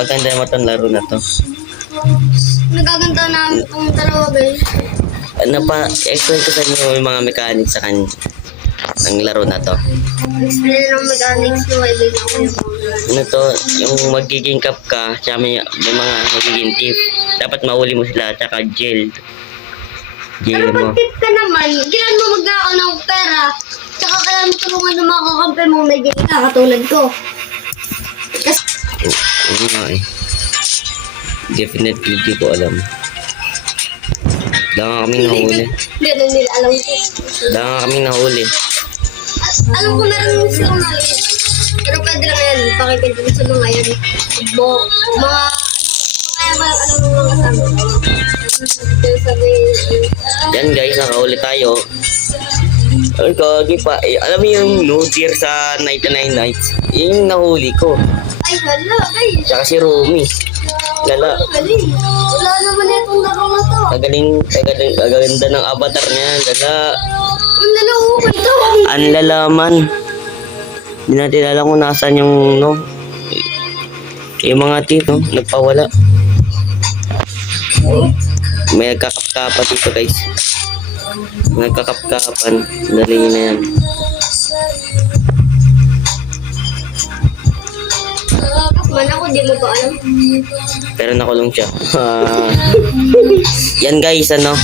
Maganda mo itong laro na to. Nagaganda namin itong dalawa guys. Explain ko sa inyo yung mga mechanics sa kanya ng laro na to. Explain ng mechanics no, ay din ako yung Ano to, yung magiging cup ka, tsaka may mga magiging tip. Dapat mahuli mo sila, tsaka jail. Pero Jail mo. pag tip ka naman, kailan mo magkakaroon ng pera? Tsaka kailan mo tulungan ng mga kakampi mo may gay ka, katulad ko. Kasi, Oo nga eh. Definitely di ko alam. Dahil kaming nahuli. hindi na nila alam ko. Dahil kaming nahuli. Alam ko meron mo silang mali. Pero pwede lang yan, pakipin ko sa mga yan. Mga, kaya ba, ano mga kasama ko? Yan guys, nakahuli tayo. Ay, kagi pa. Alam mo yung no tier sa 99 Nights? Yung nahuli ko. Ay, hala, guys. Tsaka si Rumi. Lala. Galing. Wala naman itong laro na to. Kaganda ng avatar niya. Lala. Ang nalaupan to. Ang lalaman. Hindi natin alam kung nasaan yung, no? Yung mga tip, no? Nagpawala. May nagkakapkapan dito, guys. Nagkakapkapan. Dali na yan. Man ako, di mo ba alam? Pero nakulong siya. Yan, guys, ano?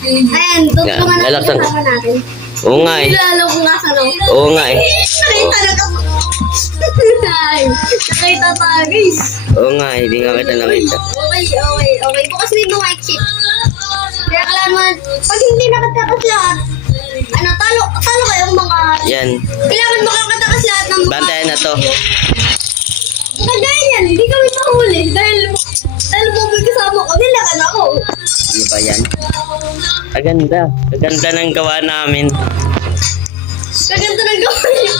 Ayan, tutulungan natin Lalaksan. kasama natin. Oo nga eh. Lalo kung nasa no. Oo nga eh. Nakita na ka. Ay, nakita pa, guys. Oo nga eh. Hindi nga kita nakita. Okay. Bukas na yung mga exit. Kaya kailangan mo, pag hindi nakatakas lahat, ano, talo kayong mga, Yan. kailangan makakatakas lahat ng mga, Bantayan na to. kagaya yan, hindi kami mahuli dahil mo may kasama ko, nilakan ako. Ano ba yan? Kaganda. Kaganda ng gawa namin. Kaganda ng gawin niyo.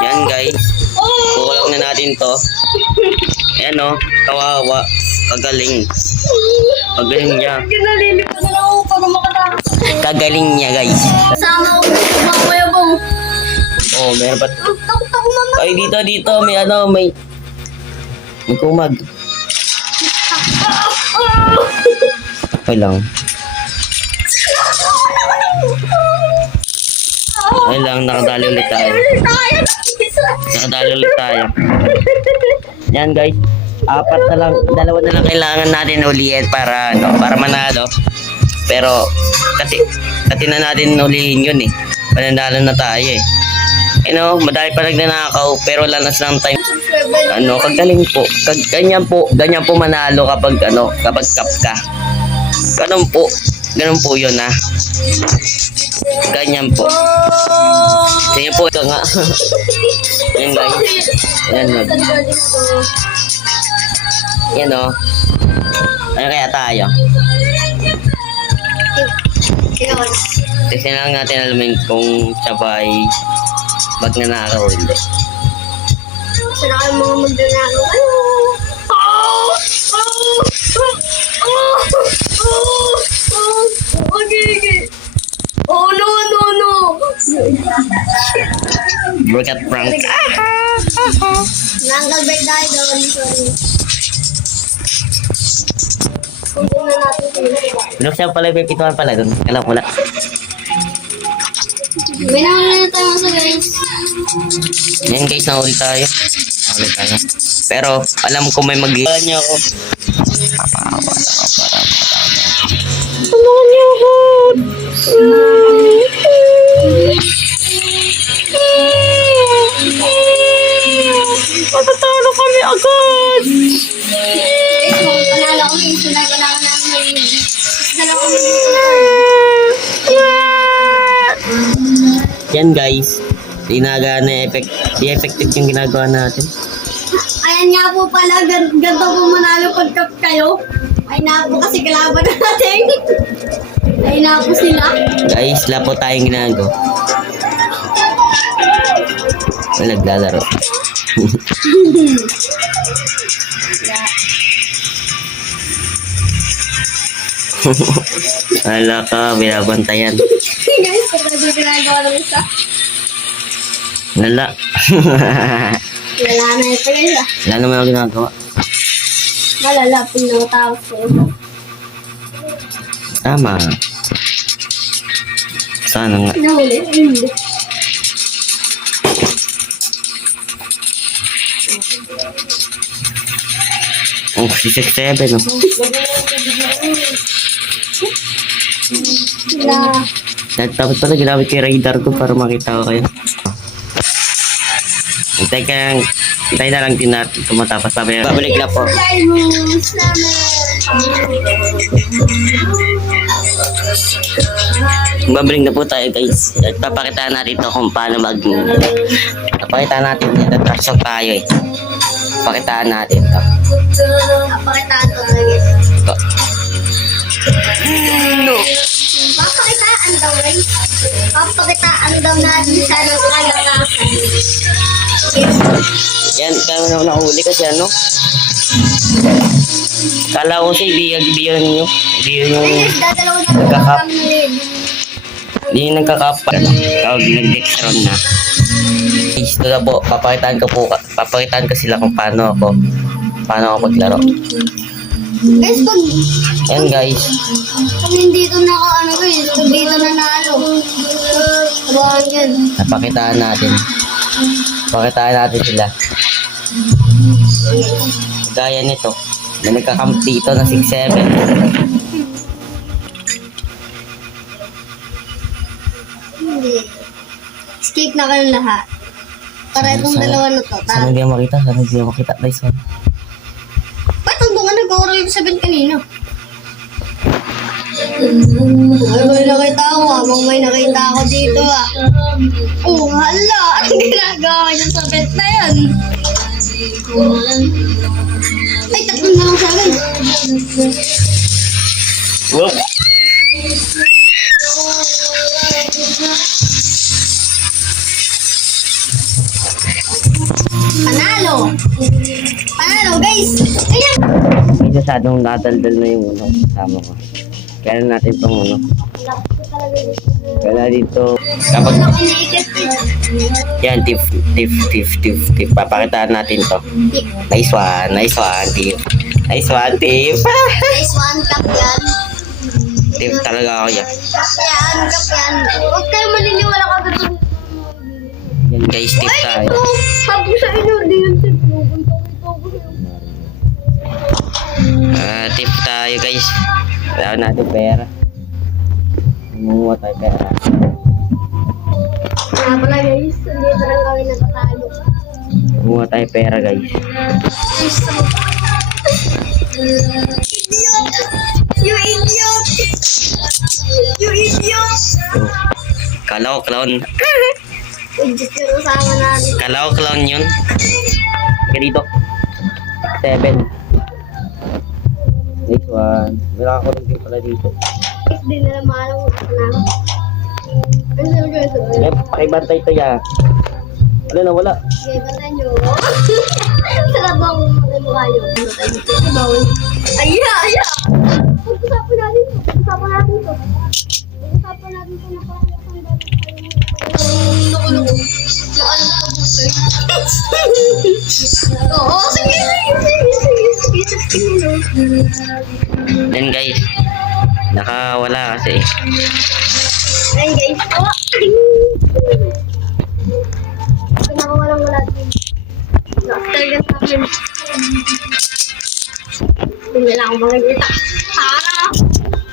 Yan, guys. Kukulang na natin to. Ayan o. Kawawa. Kagaling. Kagaling niya. Ginalilip ko na lang ako para makatakas. Kagaling niya, guys. Kasama ko na mga mayabong. Oh, meron pa. Takot ako mama. Ay, dito. May ano, may kumag. Okay lang. Okay lang, nakadali ulit tayo. Nakadali ulit tayo. Yan, guys. Dalawa na lang kailangan natin ulihin para manalo. Pero kasi na natin ulihin yun eh. Panandalo na tayo eh. Madami pa nagnanakaw pero wala na silang time. Kagaling po. Ganyan po manalo kapag cup ka. Ganun po yun ha. Ganyan po. Ganyan po ito nga. Yan guys. Yan o. Yan o. Ano kaya tayo? Kasi lang natin alamin kung siya ba ay magnanakaw hindi. Sila kayo mga magnanakaw. Okay. Oh no. Workout prank. Nanggal bag tayo doon. Sorry. Kung na natin sila. Binuksan pala yung pipituan pala doon. Alam ko lang. May nahuli na tayo sa guys. Yan guys, nahuli tayo. Pero alam ko may mag-iwan niya ako. Tulungan niyo ako. Matatalo kami agad. Kung panalo kami, sunay ko lang namin. Dalawa kami Yan guys, effective yung ginagawa natin. Ayan nga po pala, ganito po manalo pag-cup kayo. Ay na po kasi kalaban natin. Ay na po sila. Guys, lapo tayong ginagawa. Naglalaro. Ala ka, binabantayan. Guys, pag ginagawa ng isa. Lala. Wala na ito guys ah. Wala naman ako ginagawa. Malala, pinatawag ko. Tama. Sana nga. Nahuli, hindi. Oh, 667, oh. Wala. Dapat pala ginamit kay radar ko para makita ko kayo. Hintay na lang din natin tumatapos. Babalik na po. Babalik na po tayo guys. At papakitaan natin ito kung paano papakitaan natin dito. Traction tayo eh. Papakitaan natin ito. Papakitaan ko na guys. Ito. Papakitaan daw guys. Papakitaan daw natin sa ng kalakasan. Yan, kaya na ako nakahuli kasi ano. Kala ko siya, hindi yun nyo. Hindi yun yung Dadalawa na nagkakap. kami. Hindi yung nagkakapa. Tawag, nag-dextron na. Ito na po, papakitaan ko sila kung paano ako maglaro. Guys, Yan guys. pag hindi ito ano guys, pag dito nanalo. Trabahan yan. Papakitaan natin sila. Gaya nito. Na nagkakamp dito na 6-7. Hindi. Escape na kayong lahat. Para itong dalawa na to. Sana hindi ako makita. Nice one. Ba't ang bunga nag-oral yung 7 kanina? Ay, may nakita ako ah. May nakita ako dito ah. Oh, hala! Ang ginagawa niya sa bet na yan. Ay, tatlong na lang sa akin. Whoop. Panalo! Panalo, guys! Ayan! May masyadong nadaldal na yung kasama ko. Kaya natin itong Kaya dito, kapag Ano kiniikit? yan, tip. Papakitaan natin to. Nice one, tip. Nice one, tip. Guys, one cup yan. Tip talaga ako yan. Yan, cup yan. Huwag kayo maniniwala ka doon. Yan guys, tip tayo. Sabi sa inyo, di yun tip. Tip tayo guys. Wala natin pera. Mumuha tayo pera. Kaya pala guys, hindi pa lang kami natatalo. Mumuha tayo pera guys. You idiot! You idiot! Kala ko clown. Idiot yung kasama natin. Kala ko clown yun. Kaya dito. 7. Next one. Wala ako rin pala dito. Hindi na naman alam kung ano. Ano sabi ko ito? Eh, pakibantay ito ya. Wala na, wala. Okay, bantayan nyo. Sarap bang mukha nyo? Bawal. Aya! Pag-usapan natin to. Pag-usapan natin to na parang isang dati kayo. Nakulong. Naalam ka buso. Oo, sige. Then guys, nakawala kasi. Ayun guys. Walang wala din. After that namin. Hindi lang ako makikita.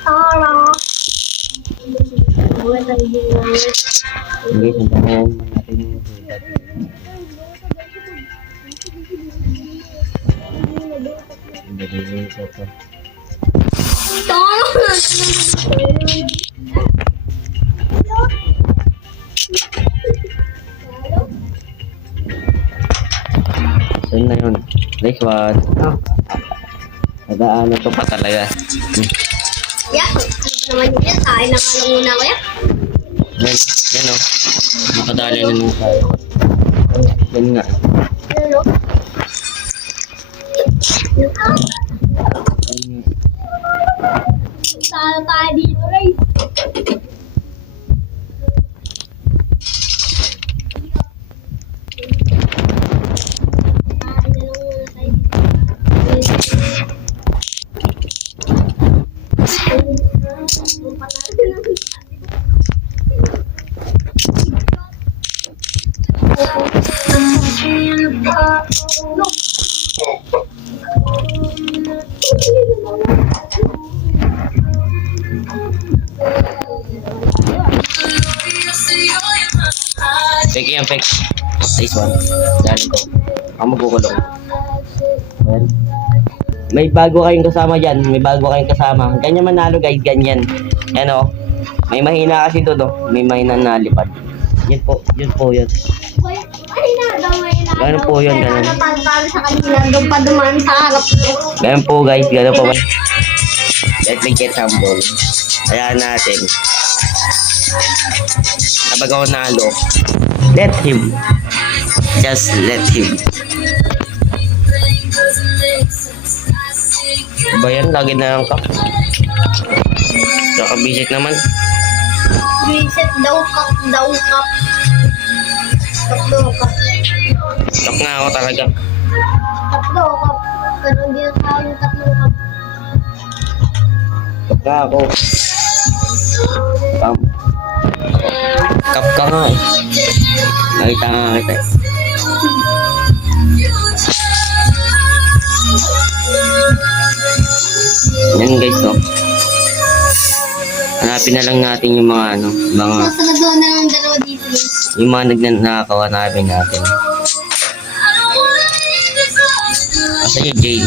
Tara! Wala din naman. Guys, nandahan natin yung sulat. Saan na yun? Next one. Nadaanan to pa talaga. Yeah, ano naman yun? Kain na ka lang muna ko yan. Yan o. Nakadali na naman tayo. Yan nga. Ano? Saan tayo dito, guys? Fake yan, fake. Nice one. Ganito. Ako magkukulong. Ayan. May bago kayong kasama dyan. May bago kayong kasama. Ganyan manalo guys, ganyan. Yan o. May mahina kasi doon o. May mahina na lipad. Yun po, yun po yun. Ganun po yun, ganun. Napagpalo sa kanila, doon pa dumaan sa harap ko. Ganun po guys, ganun po. Let me get humble. Kaya natin. Kapag ako nalo, let him. Just let him. Ba yan? Lagi na lang ka. Nakabisit naman. Reset daw, cup daw, cup. Cup daw, cup. Stop nga ako talaga. Cup daw, cup. Pero hindi na tao yung tatlong cup. Stop nga ako. Kap ka nga eh. Nakita nga kita eh. Yan guys oh. Hanapin na lang natin yung mga ano, mga Sasagadon na lang dalawa dito. yung mga nagnanakaw, hanapin natin. Asa yung Jay?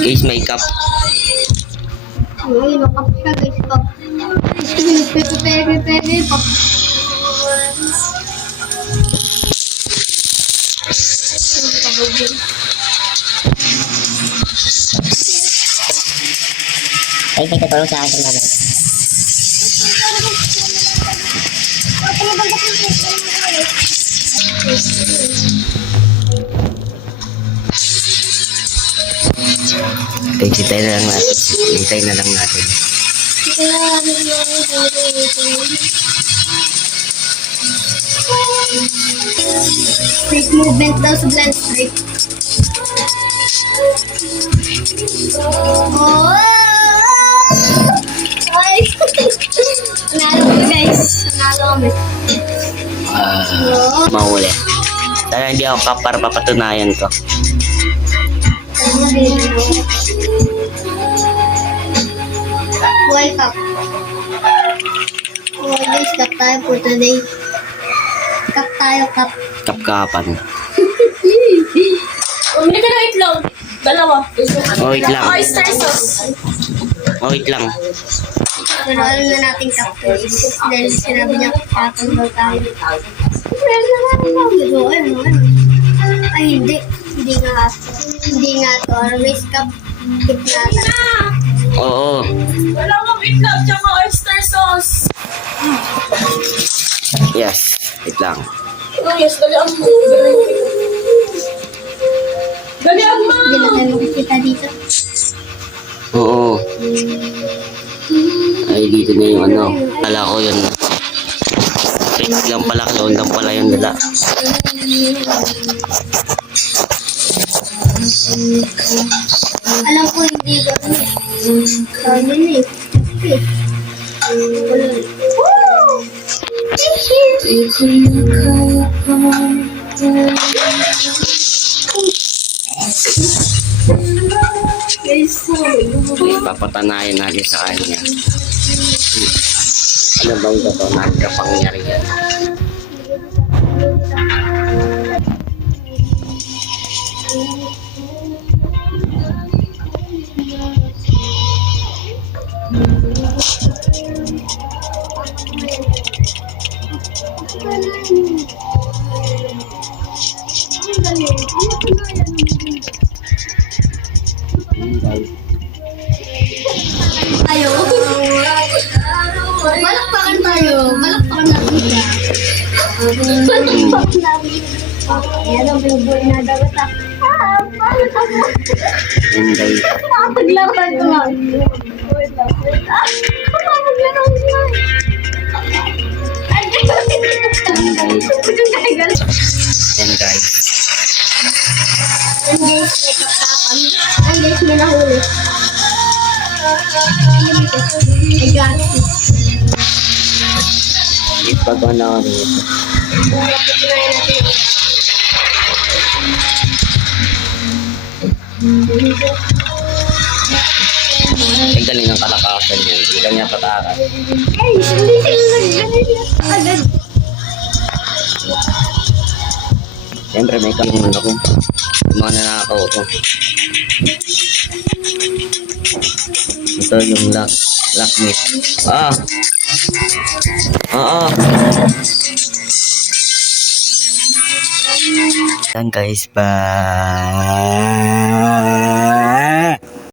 Guys, may cup. Uy, makap siya guys, cup. Pepe, cup. Ay, may katulong sa akin naman. Okay, hintay na lang natin. Hintay na lang natin. Straight movement daw sa blend straight. Oh! Ay! Nanalo kami guys. Nanalo kami. Mahuli. Dahil hindi ako kap para papatunayan ko. Wake up. Oh guys, cup tayo for today. Cup tayo, cup. Kapkapan. Bumili ka ng itlog. Dalawa. Oh, wait lang. Oyster sauce. Oh, wait lang. Pero alam na natin cup guys. Dahil sinabi niya kapatang daw tayo. Pero naman ako. Ay, hindi. Hindi nga. Hindi nga to. Ano guys, cup. Tip natin. Oo. Dalawang itlog tsaka oyster sauce. Yes. Wait lang. Oh yes, dalian mo. Dalian mo. Hindi na tayo makikita dito. Oo. Ay, dito na yung ano. Kala ko yun. Fake lang pala. Clone lang pala yun nila. Alam ko hindi ko. Sabi na eh. Okay. Wala. Woo! Papatanayan natin sa kanya. Ano bang totoo na kapangyarihan? Tayo. Balakpakan tayo. Balakpakan natin. Balakpakan natin. Ayan ang binubuhay na dagat ah. Paano ako? And guys, Nakapaglaro tayo nga. Wait lang. Nakapaglaro nga. Ay, and guys. And guys, may kaptapan. Ay guys, may nahuli. I got it. Ipagawa na ako dito. Kinain natin. Tignan ng kalakasan niya. Hindi kanya patakas. Guys, hindi sila nagganyan agad. Siyempre may kamunod ako. Mga nanakaw ko. Ito yung lock meat. Ah! Oo! Yan guys, bye!